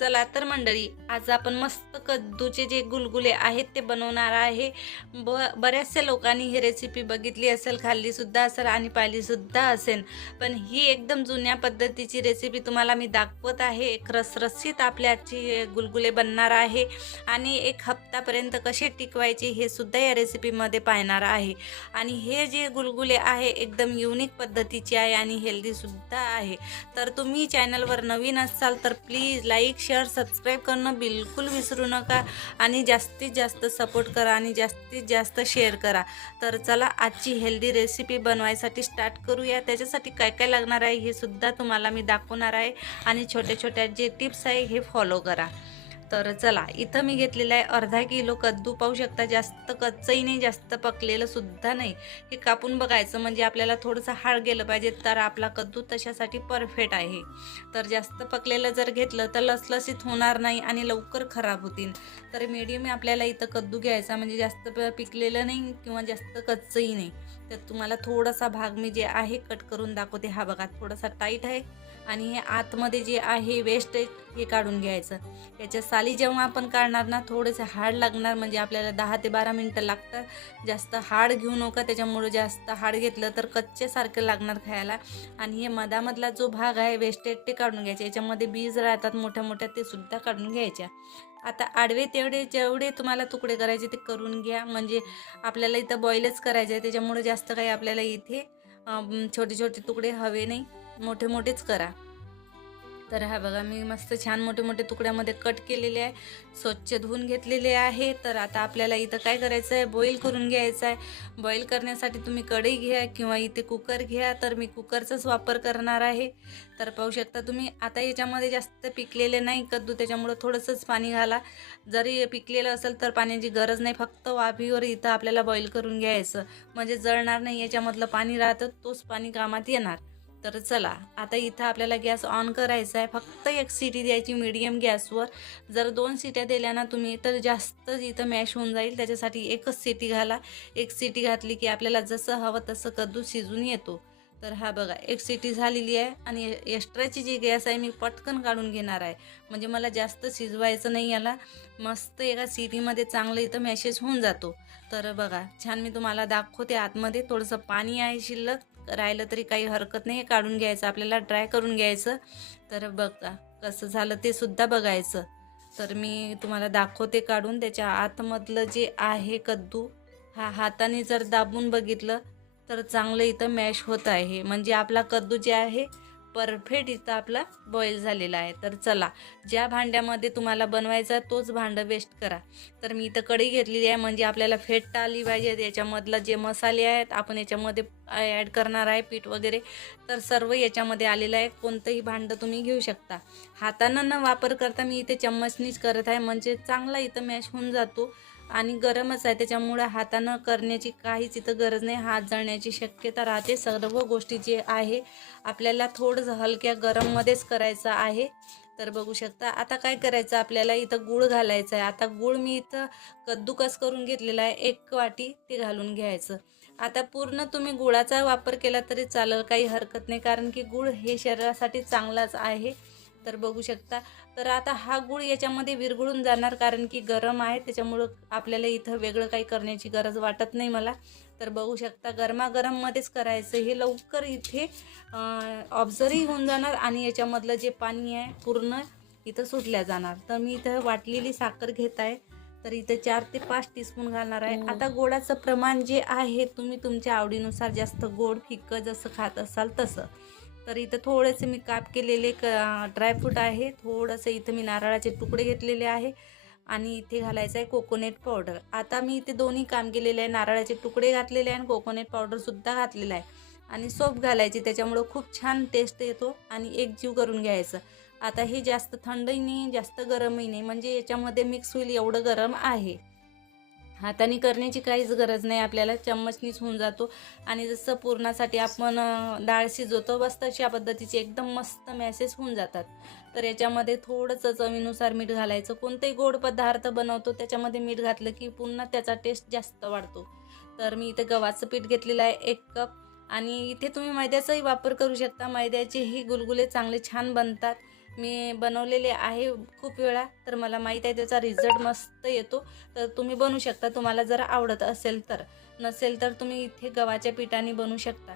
चला तर मंडळी आज आपण मस्त कद्दूचे जे गुलगुले आहेत ते बनवणार आहे. ब बऱ्याचशा लोकांनी ही रेसिपी बघितली असेल खाल्लीसुद्धा असेल आणि पाहिलीसुद्धा असेल. पण ही एकदम जुन्या पद्धतीची रेसिपी तुम्हाला मी दाखवत आहे. एक रसरशीत आपल्या आजची गुलगुले बनणार आहे आणि एक हप्तापर्यंत कसे टिकवायचे हे सुद्धा या रेसिपीमध्ये पाहणार आहे. आणि हे जे गुलगुले आहे एकदम युनिक पद्धतीचे आहे आणि हेल्दीसुद्धा आहे. तर तुम्ही चॅनलवर नवीन असाल तर प्लीज लाईक शेअर सबस्क्राईब करणं बिलकुल विसरू नका आणि जास्तीत जास्त सपोर्ट करा आणि जास्तीत जास्त शेअर करा. तर चला आजची हेल्दी रेसिपी बनवायसाठी स्टार्ट करूया. त्याच्यासाठी काय काय लागणार आहे हे सुद्धा तुम्हाला मी दाखवणार आहे. आणि छोट्या छोट्या जे टिप्स आहे हे फॉलो करा. तर चला इथं मी घेतलेलं आहे अर्धा किलो कद्दू. पाहू शकता जास्त कच्चंही नाही जास्त पकलेलं सुद्धा नाही. हे कापून बघायचं म्हणजे आपल्याला थोडंसं हाड गेलं पाहिजे तर आपला कद्दू तशासाठी परफेक्ट आहे. तर जास्त पकलेलं जर घेतलं तर लसलसीत होणार नाही आणि लवकर खराब होतील. तर मीडियम आपल्याला इथं कद्दू घ्यायचा म्हणजे जास्त पिकलेलं नाही किंवा जास्त कच्चंही नाही. तर तुम्हाला थोडासा भाग मी जे आहे कट करून दाखवते. हा बघा थोडासा टाईट आहे. आणि हे आतमध्ये जे आहे वेस्ट हे काढून घ्यायचं. याच्या साली जेव्हा आपण काढणार ना थोडेसे हाड लागणार म्हणजे आपल्याला दहा ते बारा मिनटं लागतात जास्त हाड घेऊ नका त्याच्यामुळे जास्त हाड घेतलं तर कच्च्यासारखं लागणार खायला. आणि हे मधामधला जो भाग आहे वेस्टेज ते काढून घ्यायचे. याच्यामध्ये बीज राहतात मोठ्या मोठ्या ते सुद्धा काढून घ्यायच्या. आता आडवे तेवढे जेवढे तुम्हाला तुकडे करायचे ते करून घ्या. म्हणजे आपल्याला इथं बॉईलच करायचे आहे त्याच्यामुळे जास्त काही आपल्याला इथे छोटे छोटे तुकडे हवे नाही. मोठे मोठेच करा. तर हा बघा मी मस्त छान मोठे मोठे तुकड्यामध्ये कट केलेले आहे. स्वच्छ धुवून घेतलेले आहे. तर आता आपल्याला इथं काय करायचं आहे बॉईल करून घ्यायचं आहे बॉईल करण्यासाठी तुम्ही कढई घ्या किंवा इथे कुकर घ्या. तर मी कुकरचाच वापर करणार आहे. तर पाहू शकता तुम्ही आता याच्यामध्ये जास्त पिकलेले नाही कद्दू. त्याच्यामुळं थोडंसंच पाणी घाला. जरी पिकलेलं असेल तर पाण्याची गरज नाही. फक्त वाफीवर इथं आपल्याला बॉईल करून घ्यायचं. म्हणजे जळणार नाही याच्यामधलं पाणी राहतं. तोच पाणी कामात येणार. तर चला आता इथं आपल्याला गॅस ऑन करायचा आहे. फक्त एक सिटी द्यायची मीडियम गॅसवर. जर दोन सिट्या दिल्या ना तुम्ही तर जास्त इथं मॅश होऊन जाईल. त्याच्यासाठी एकच सिटी घाला. एक सिटी घातली की आपल्याला जसं हवं तसं कद्दू शिजून येतो. तर हा बघा एक सिटी झालेली आहे आणि एक्स्ट्राची जी गॅस आहे मी पटकन काढून घेणार आहे. म्हणजे मला जास्त शिजवायचं नाही याला. मस्त एका सिटीमध्ये चांगलं इथं मॅशेज होऊन जातो. तर बघा छान मी तुम्हाला दाखवते आतमध्ये. थोडंसं पाणी आहे शिल्लक. राहिलं तरी काही हरकत नाही हे काढून घ्यायचं आपल्याला ड्राय करून घ्यायचं. तर बघा कसं झालं ते सुद्धा बघायचं. तर मी तुम्हाला दाखवते काढून त्याच्या आतमधलं जे आहे कद्दू हा हाताने जर दाबून बघितलं तर चांगलं इथं मॅश होत आहे. म्हणजे आपला कद्दू जे आहे परफेक्ट इथं आपला बॉईल झालेला आहे. तर चला ज्या भांड्यामध्ये तुम्हाला बनवायचा तोच भांडं वेस्ट करा. तर मी इथं कढई घेतलेली आहे म्हणजे आपल्याला फेट आली पाहिजे. याच्यामधलं जे मसाले आहेत आपण याच्यामध्ये ॲड करणार आहे पीठ वगैरे. तर सर्व याच्यामध्ये आलेलं आहे. कोणतंही भांडं तुम्ही घेऊ शकता. हातानं न वापर करता मी इथे चम्मचनीच करत आहे म्हणजे चांगला इथं मॅश होऊन जातो. आणि गरमच आहे त्याच्यामुळं हातानं करण्याची काहीच इथं गरज नाही. हात जळण्याची शक्यता राहते. सर्व गोष्टी जे आहे आपल्याला थोडंसं हलक्या गरममध्येच करायचं आहे. तर बघू शकता आता काय करायचं? आपल्याला इथं गूळ घालायचं आहे. आता गूळ मी इथं कद्दूकस करून घेतलेला आहे. एक वाटी ते घालून घ्यायचं. आता पूर्ण तुम्ही गुळाचा वापर केला तरी चालेल काही हरकत नाही. कारण की गूळ हे शरीरासाठी चांगलाच आहे. तर बघू शकता. तर आता हा गूळ याच्यामध्ये विरघळून जाणार कारण की गरम आहे त्याच्यामुळं आपल्याला इथं वेगळं काही करण्याची गरज वाटत नाही मला. तर बघू शकता गरमागरममध्येच करायचं. हे लवकर इथे ऑब्झर्वही होऊन जाणार आणि याच्यामधलं जे पाणी आहे पूर्ण इथं सुटल्या जाणार. तर मी इथं वाटलेली साखर घेत आहे. तर इथं चार ते पाच टीस्पून घालणार आहे. आता गोडाचं प्रमाण जे आहे तुम्ही तुमच्या आवडीनुसार जास्त गोड फिक्कं जसं खात असाल तसं. तर इथं थोडेसे मी काप केलेले क ड्रायफ्रूट आहे. थोडंसं इथं मी नारळाचे तुकडे घेतलेले आहे आणि इथे घालायचं आहे कोकोनट पावडर आता मी इथे दोन्ही काम केलेले आहे. नारळाचे तुकडे घातलेले आहे आणि कोकोनट पावडरसुद्धा घातलेला आहे. आणि सोप घालायची त्याच्यामुळं खूप छान टेस्ट येतो आणि एक जीव करून घ्यायचं. आता हे जास्त थंडही नाही जास्त गरमही नाही. म्हणजे याच्यामध्ये मिक्स होईल एवढं गरम आहे. हाताने करण्याची काहीच गरज नाही आपल्याला चम्मचनीच होऊन जातो. आणि जसं पूर्णासाठी आपण डाळ शिजवतो बस तशा पद्धतीचे एकदम मस्त मॅसेज होऊन जातात. तर याच्यामध्ये थोडंसं चवीनुसार मीठ घालायचं. कोणतंही गोड पदार्थ बनवतो त्याच्यामध्ये मीठ घातलं की पुन्हा त्याचा टेस्ट जास्त वाढतो. तर मी इथे गव्हाचं पीठ घेतलेलं आहे एक कप. आणि इथे तुम्ही मैद्याचाही वापर करू शकता. मैद्याचेही गुलगुले चांगले छान बनतात. मी बनवलेले आहे खूप वेळा तर मला माहीत आहे त्याचा रिझल्ट मस्त येतो. तर तुम्ही बनवू शकता तुम्हाला जर आवडत असेल तर. नसेल तर तुम्ही इथे गव्हाच्या पिठाने बनवू शकता.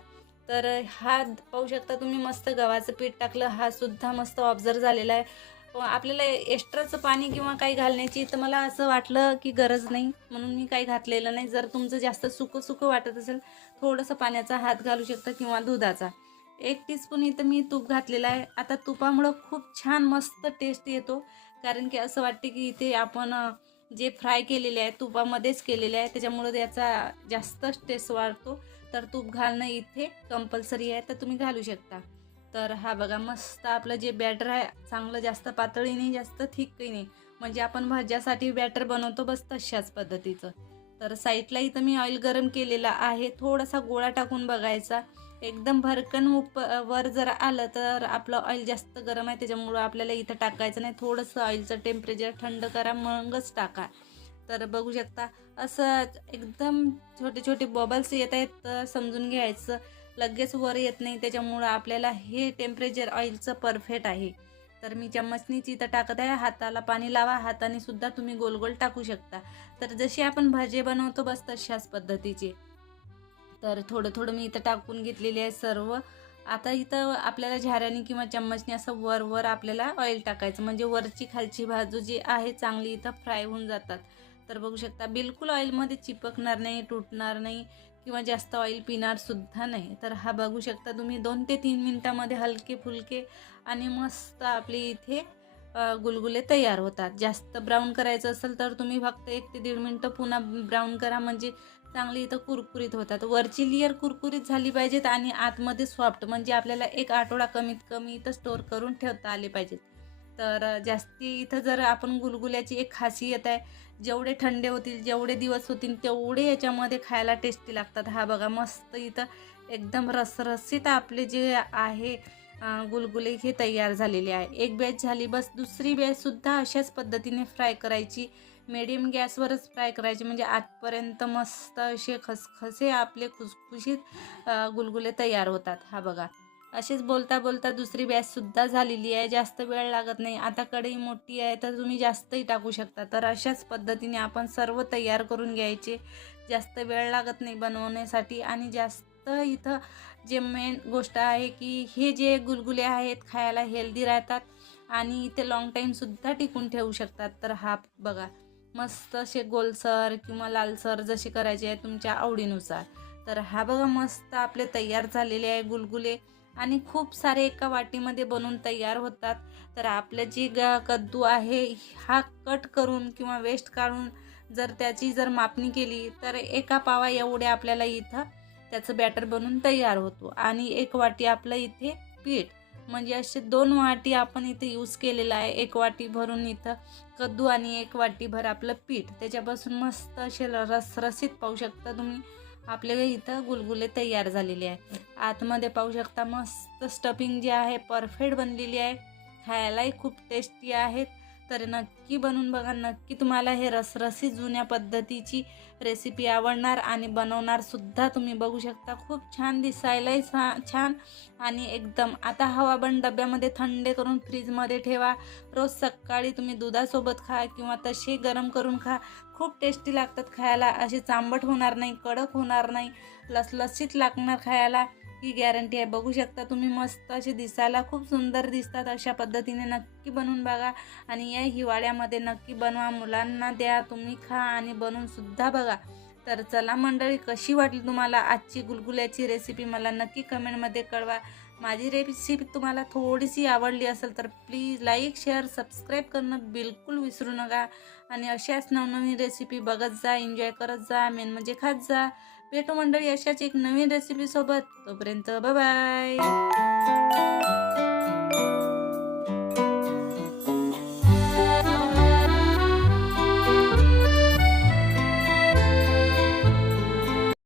तर हा पाहू शकता तुम्ही मस्त गव्हाचं पीठ टाकलं हा सुद्धा मस्त ऑब्झर्व झालेला आहे. आपल्याला एक्स्ट्राचं पाणी किंवा काही घालण्याची तर मला असं वाटलं की गरज नाही. म्हणून मी काही घातलेलं नाही. जर तुमचं जास्त सुकं सुकं वाटत असेल थोडंसं पाण्याचा हात घालू शकता किंवा दुधाचा. एक टीस्पून इथं मी तूप घातलेलं आहे. आता तुपामुळं खूप छान मस्त टेस्ट येतो. कारण की असं वाटते की इथे आपण जे फ्राय केलेले आहे तुपामध्येच केलेले आहे त्याच्यामुळं त्याचा जास्तच टेस्ट वाढतो. तर तूप घालणं इथे कंपल्सरी आहे तर तुम्ही घालू शकता. तर हा बघा मस्त आपलं जे बॅटर आहे चांगलं जास्त पातळी नाही जास्त थिकही नाही. म्हणजे आपण भाज्यासाठी बॅटर बनवतो बस तशाच पद्धतीचं. तर साईडला इथं मी ऑइल गरम केलेला आहे. थोडासा गोळा टाकून बघायचा. एकदम भरकन उप वर जर आलं तर आपलं ऑइल जास्त गरम आहे त्याच्यामुळं आपल्याला इथं टाकायचं नाही. थोडंसं ऑइलचं टेम्परेचर थंड करा मगच टाका. तर बघू शकता असं एकदम छोटे छोटे बबल्स येत आहेत तर समजून घ्यायचं. लगेच वर येत नाही त्याच्यामुळं आपल्याला हे टेम्परेचर ऑइलचं परफेक्ट आहे. तर मी चम्मचनीच इथं टाकत आहे. हाताला पाणी लावा हाताने सुद्धा तुम्ही गोल गोल टाकू शकता. तर जशी आपण भाजी बनवतो बस तशाच पद्धतीची. तर थोडं थोडं मी इथं टाकून घेतलेली आहे सर्व. आता इथं आपल्याला झाऱ्याने किंवा चम्मचने असं वर वर आपल्याला ऑइल टाकायचं. म्हणजे वरची खालची बाजू जी आहे चांगली इथं फ्राय होऊन जातात. तर बघू शकता बिलकुल ऑइलमध्ये चिपकणार नाही तुटणार नाही किंवा जास्त ऑइल पिणारसुद्धा नाही. तर हा बघू शकता तुम्ही दोन ते तीन मिनटामध्ये हलके फुलके आणि मस्त आपले इथे गुलगुले तयार होतात. जास्त ब्राऊन करायचं असेल तर तुम्ही फक्त एक ते दीड मिनटं पुन्हा ब्राऊन करा. म्हणजे चांगली इथं कुरकुरीत होतात. वरची लेअर कुरकुरीत झाली पाहिजेत आणि आतमध्ये सॉफ्ट म्हणजे आपल्याला एक आठवडा कमीत कमी इथं स्टोअर करून ठेवता आले पाहिजेत. तर जास्ती इथं जर आपण गुलगुल्याची एक खासियत आहे जेवढे थंडे होतील जेवढे दिवस होतील तेवढे याच्यामध्ये खायला टेस्टी लागतात. हा बघा मस्त इथं एकदम रसरसीत आपले जे आहे गुलगुले हे तयार झालेले आहे. एक बॅच झाली बस दुसरी बॅचसुद्धा अशाच पद्धतीने फ्राय करायची. मिडियम गॅसवरच फ्राय करायचे. म्हणजे आतपर्यंत मस्त असे खसखसे आपले खुसखुशीत गुलगुले तयार होतात. हा बघा. असेच बोलता बोलता दुसरी बॅचसुद्धा झालेली आहे. जास्त वेळ लागत नाही. आता कढई मोठी आहे तर तुम्ही जास्तही टाकू शकता. तर अशाच पद्धतीने आपण सर्व तयार करून घ्यायचे. जास्त वेळ लागत नाही बनवण्यासाठी. आणि जास्त इथं जे मेन गोष्ट आहे की हे जे गुलगुले आहेत खायला हेल्दी राहतात. आणि इथे लाँग टाईमसुद्धा टिकून ठेवू शकतात. तर हा बघा. मस्त असे गोलसर किंवा लालसर जसे करायचे आहे तुमच्या आवडीनुसार. तर हा बघा मस्त आपले तयार झालेले आहे गुलगुले आणि खूप सारे एका वाटीमध्ये बनवून तयार होतात. तर आपलं जी ग कद्दू आहे हा कट करून किंवा वेस्ट काढून जर त्याची जर मापणी केली तर एका पावा एवढे आपल्याला इथं त्याचं बॅटर बनून तयार होतो. आणि एक वाटी आपलं इथे पीठ. म्हणजे असे दोन वाटी आपण इथे यूज केलेला आहे. एक वाटी भरून इथं कद्दू आणि एक वाटीभर आपलं पीठ. त्याच्यापासून मस्त असे रसरसीत पाहू शकता तुम्ही. आपले इथं गुलगुले तयार झालेले आहे. आतमध्ये पाहू शकता मस्त स्टफिंग जी आहे परफेक्ट बनलेली आहे. खायलाही खूप टेस्टी आहेत तर नक्की बनवून बघा नक्की तुम्हाला हे रसरसी जुन्या पद्धतीची रेसिपी आवडणार आणि बनवणारसुद्धा तुम्ही बघू शकता. खूप छान दिसायलाही छा छान. आणि एकदम आता हवा बंद डब्यामध्ये थंडे करून फ्रीजमध्ये ठेवा. रोज सकाळी तुम्ही दुधासोबत खा किंवा तसे गरम करून खा. खूप टेस्टी लागतात खायला. असे चांबट होणार नाही कडक होणार नाही लसलसीत लागणार खायला. ही गॅरंटी आहे. बघू शकता तुम्ही मस्त असे दिसायला खूप सुंदर दिसतात अशा पद्धतीने. नक्की बनवून बघा आणि या हिवाळ्यामध्ये नक्की बनवा. मुलांना द्या तुम्ही खा आणि बनवूनसुद्धा बघा. तर चला मंडळी कशी वाटली तुम्हाला आजची गुलगुल्याची रेसिपी मला नक्की कमेंटमध्ये कळवा. माझी रेसिपी तुम्हाला थोडीशी आवडली असेल तर प्लीज लाईक शेअर सबस्क्राईब करणं बिलकुल विसरू नका. आणि अशाच नवनवीन रेसिपी बघत जा एन्जॉय करत जा मेन म्हणजे खात जा. भेटू मंडळी अशाच एक नवीन रेसिपीसोबत तोपर्यंत बाय